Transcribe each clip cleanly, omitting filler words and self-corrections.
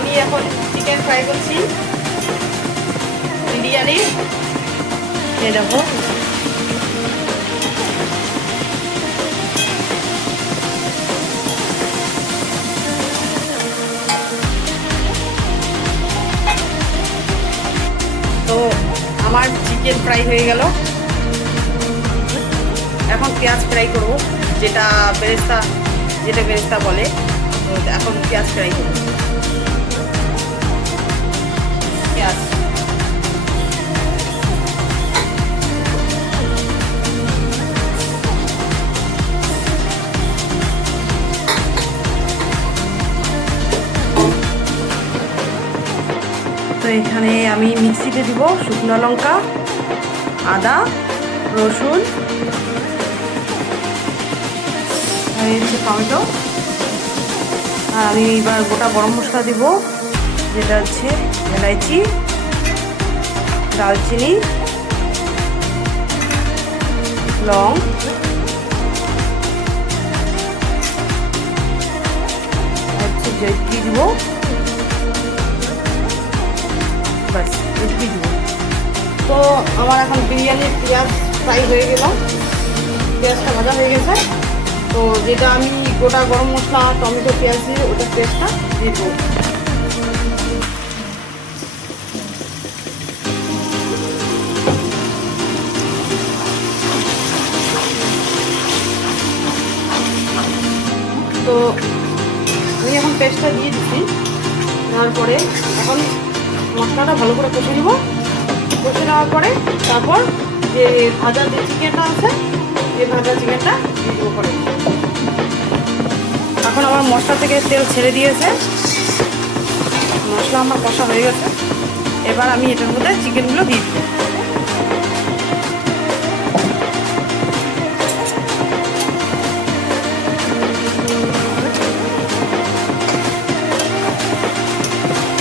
আমি এখন chicken fry করছি বিরিয়ানি। এই দেখো তো আমার চিকেন ফ্রাই হয়ে গেল। এখন পেঁয়াজ ফ্রাই করবো, যেটা বেরেস্তা বলে। তো এখন পেঁয়াজ ফ্রাই করবো। পেঁয়াজ তো এখানে আমি মিক্সিতে দিব শুকনো লঙ্কা, আদা, রসুন, আর হচ্ছে টমেটো। আর আমি এবার গোটা গরম মশলা দিব, যেটা হচ্ছে এলাইচি, দালচিনি, লং, হচ্ছে জয়ত্রী দিব, বাস এটুকুই দিব। তো আমার এখন বিরিয়ানির পেঁয়াজ ফ্রাই হয়ে গেল, পেঁয়াজটা ভাজা হয়ে গেছে। তো যেটা আমি গোটা গরম মশলা, টমেটো, পেঁয়াজ দিয়ে ওটা পেস্টটা দিয়ে দেবো। তো আমি এখন পেস্টটা দিয়ে দিচ্ছি। দেওয়ার পরে এখন মশলাটা ভালো করে কষে নেব। কষে নেওয়ার পরে তারপর যে ভাজা যে চিকেনটা আছে, এই ভাজা চিকেনটা দিয়ে দেবো করে। এখন আমার মশলা থেকে তেল ছেড়ে দিয়েছে, মশলা আমার কষা হয়ে গেছে। এবার আমি এটার মধ্যে চিকেনগুলো দিয়ে দেবো।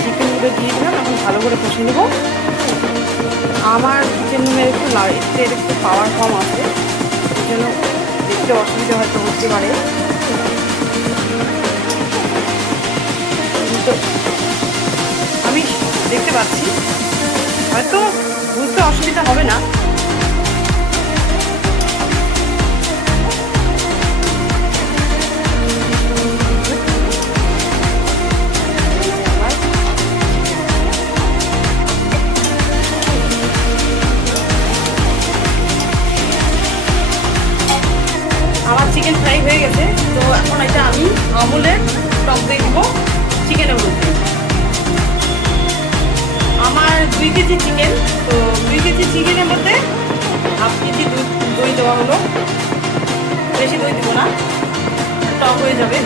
চিকেনগুলো দিয়ে দিলাম, এখন ভালো করে কষে নেব। আমার কিচেন রুমে একটু লাইটের একটু পাওয়ার কম আছে, এই জন্য দেখতে অসুবিধা হয়তো হতে পারে। তো আমি দেখতে পাচ্ছি, হয়তো বুঝতে অসুবিধা হবে না। আমার চিকেন ফ্রাই হয়ে গেছে। তো এখন এটা আমি আমুলের টক দই দিব চিকেনের মধ্যে। আমার 2 কেজি চিকেন, তো 2 কেজি চিকেনের মধ্যে হাফ কেজি দই দেওয়া হলো। বেশি দই দিব না, টক হয়ে যাবে,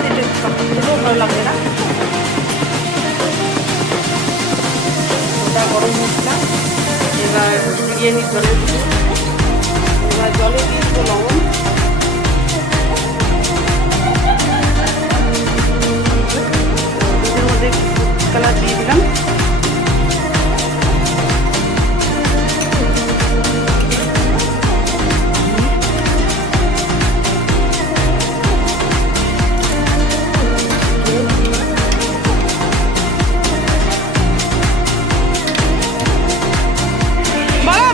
খেতেও ভালো লাগবে না। ওটা গরম মশলা, এবার বিরিয়ানির জলে দিব। এবার জলে দিয়ে দিব লবণ, দুধের মধ্যে কালার দিয়ে দিলাম।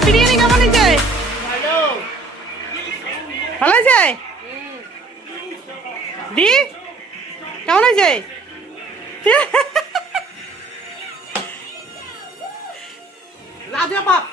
বিরিয়ানি কেমন হয়েছে? ভালো হয়েছে? দি কেমন হয়েছে? লাজবাব।